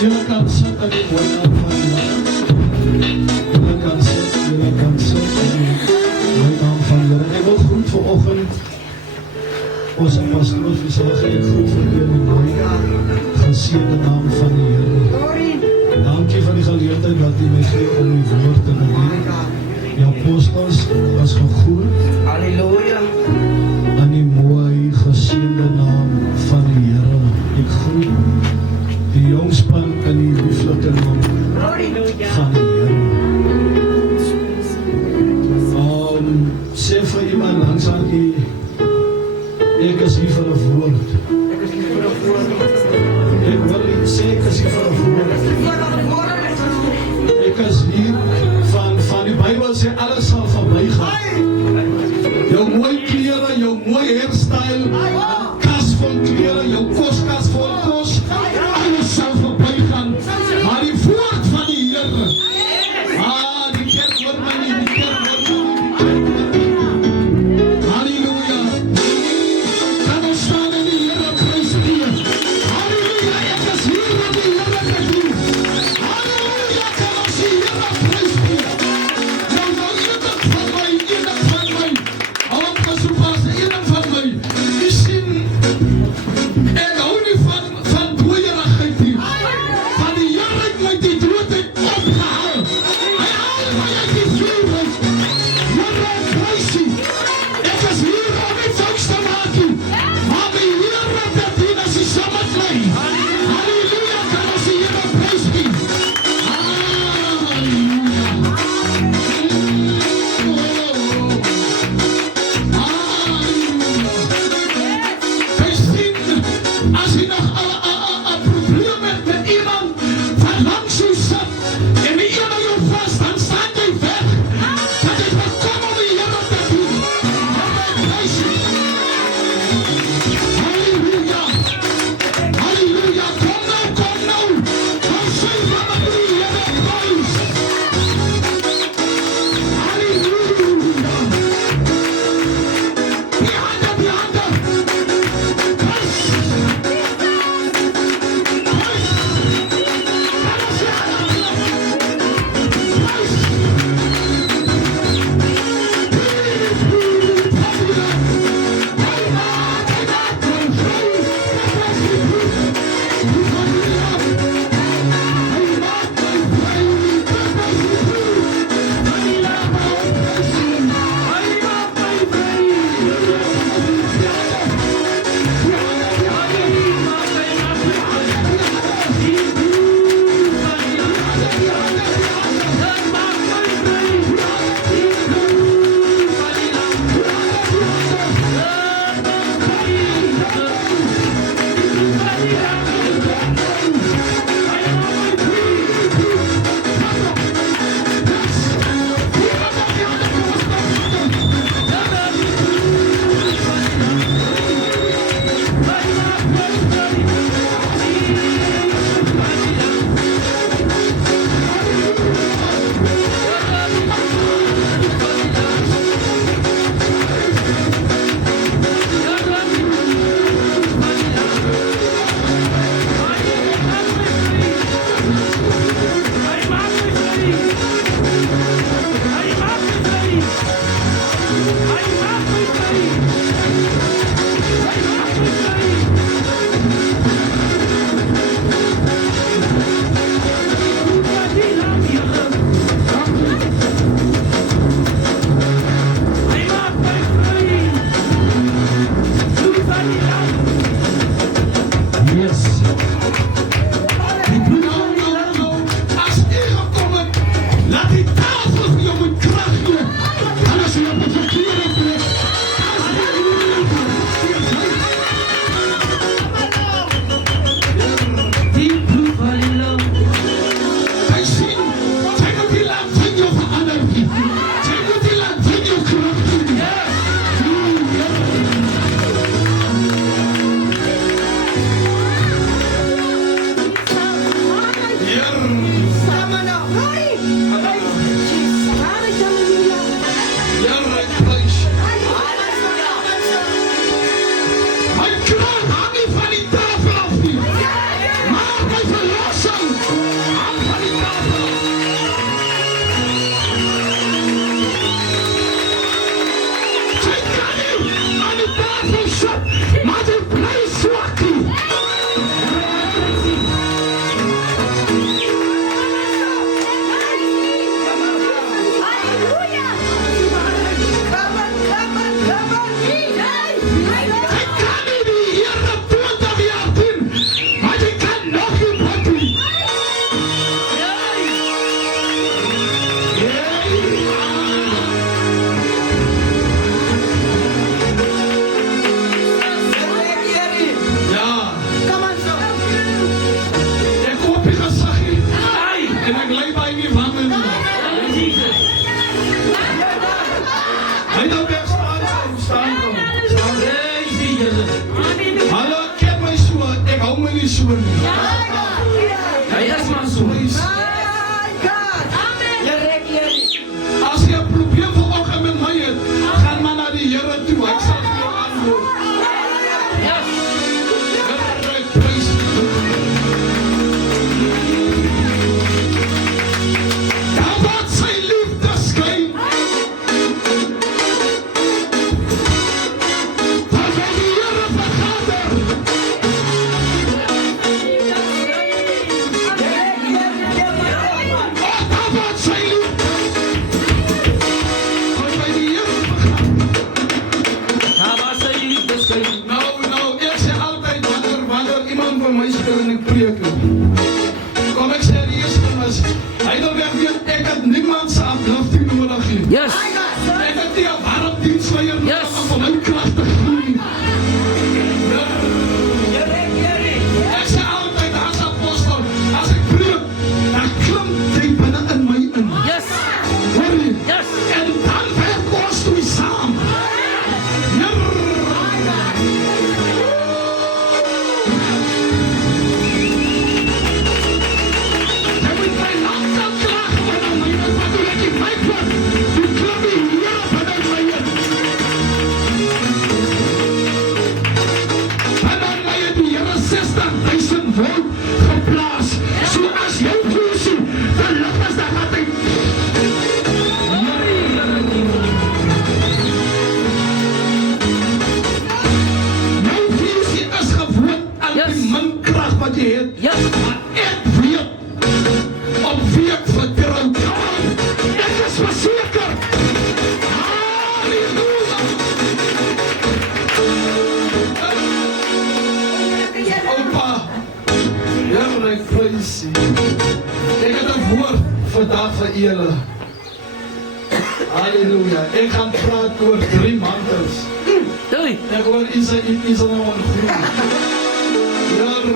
Julle kan sit in die mooi naam van die Here. Julle kan sit in die mooi naam van die Here. En ek wil groet vanoggend ons pastoor vir sy ek groet vir u in die mooi geseënde naam van die Here. Dankie vir die geleentheid wat u my gee om die woord te bedien. Die apostels was gegroet. Halleluja. In die mooi geseënde naam van die Here. Ek groet die jongspan in die lieflike naam van die Here. Sê vir iemand langs aan u, ek is hier vir 'n woord. Ek wil nie sê ek is hier vir 'n woord. Ek is hier van die Bybel sê alles sal verbygaan. Jou mooi klere, jou mooi hairstyle, kas vol klere, jou koskas vol kos, alles sal verbygaan. Maar die woord van die Here, die kerk hoor my nie, die kerk hoor my nie. Halleluja. Kan ons staan en die Here prys gee. Halleluja, ek is hier om die Here te dien. Halleluja, kan ons die Here prys gee. Nou enig van my, al was so pas, enig van my, die sien, ek hou nie van dooierigheid nie. Van die Here het my die doodheid opgehaal. Hy haal my uit die vuur uit. Here, prys U. Ek is hier om die fout te maak nie. Maar die Here te dien as hy saam met my. Halleluja, kan ons die Here prys gee. Halleluja. Hy sien, as hy nog 'n probleem het met iemand van langs jou sit en die ene jou vas, dan staan jy weg. Dat hy gekom om die Here te dien. Here, prys U. Halleluja. Halleluja. Kom nou. Kom sê van my die Here prys. Halleluja. Die hande. Prys. Yes. As u gekom het, laat die tafel vir jou moet krag gee. En as jy op die verkeerde plek, die bloed van die lam. Hy sien, sy moet die lam van jou verander nie. Sy moet die lam van jou krag gee. My krag hang nie van die tafel af nie. Maar my verlossing Yes. Ek het nie 'n warm diensleier nodig Yes. om vir my krag te groei nie. Ek sê altyd as apostel, as ek preek, dan klim die binne in my in. Yes. Hoor jy? Yes. En dan werk ons twee saam. Geplaas, zoals jouw visie, de lucht is daar wat ik. Jouw visie is gewoon aan Yes. die minkracht wat je hebt. Yes. Maar ik weet op wie ik vertrouw kan. Ik is verzekerd. Halleluja. Opa, Here, ek prys U. Ek het 'n woord vandag vir julle. Halleluja. Ek gaan praat oor 3 mantels. Doei. Ek hoor is nou 'n groep. Here.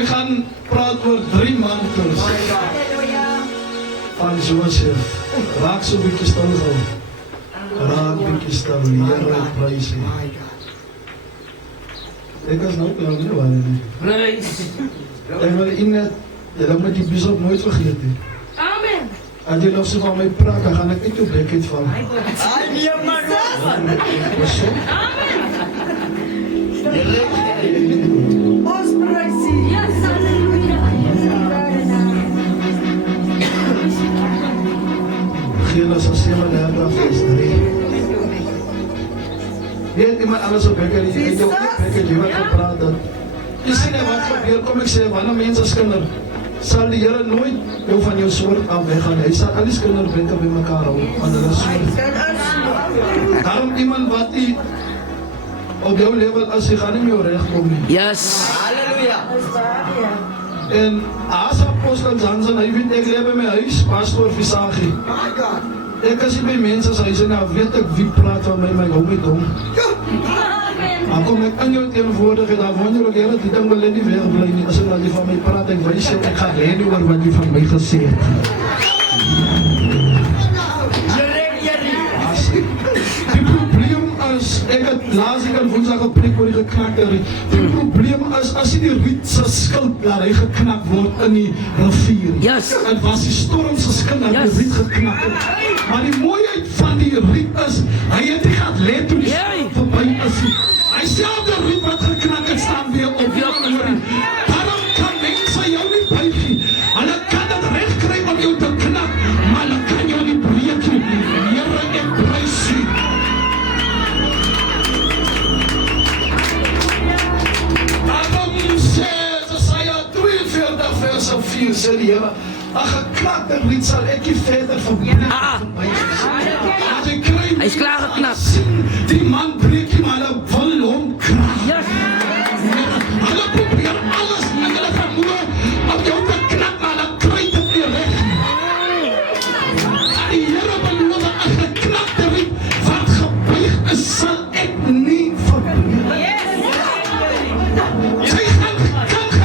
Ek gaan praat oor 3 mantels van Josef. Raak so 'n bietjie stil gou. Raak 'n bietjie stil. Here, ek prys U. Ek is nou klaar nie waar nie. Praise. Ek wil net, julle moet die bishop nooit vergeet nie. Amen. As jy nog so van my praat, dan gaan ek uit jou bek uitval. Ons prys U. Yes, hallelujah. Geen as 37 vers 3. Weet iemand alles op bek uit jou bek uit wat gepraat het. Jy sien wat gebeur, kom ek sê, wanneer mense as kinder, sal die Here nooit jou van jou soort af weggaan. Hy sal al die kinderblikke by mekaar hou, want hulle is soort. Daarom iemand wat die op jou level as jy gaan nie meer regkom nie. Yes. En as apostel Johnson, hy weet ek lewe by my huis, pastoor Visagie. Ek as jy by mense as hy sê, nou weet ek wie praat van my hou met hom. Maar kom ek in jou teenwoordigheid, dan wonder ek, Here, die ding wil net nie wegbly nie. As ek jy van my praat, ek wys jou, ek gaan lê nie oor wat jy van my gesê het. Die probleem is, ek het laas ek aan woensdag gepreek oor die geknakte riet. Die probleem is, as die riet sy skild laat hy geknak word in die rivier. Yes. Het was die storm sy skild dat die riet geknak het. Maar die mooiheid van die riet is, hy het nie gaat let toe die skild voorbij is. Hy selfde riet wat geknak het, staan weer op jou oor. Daarom kan mense jou nie buigie. Hulle kan het recht kry om jou te knak, maar hulle kan jou nie breek nie. Here, ek prys U. Daarom sê Jesaja 43 vers 4 sê die Here, 'n geknakte riet sal ek nie verder verbreek. As jy kry Hy's klaar.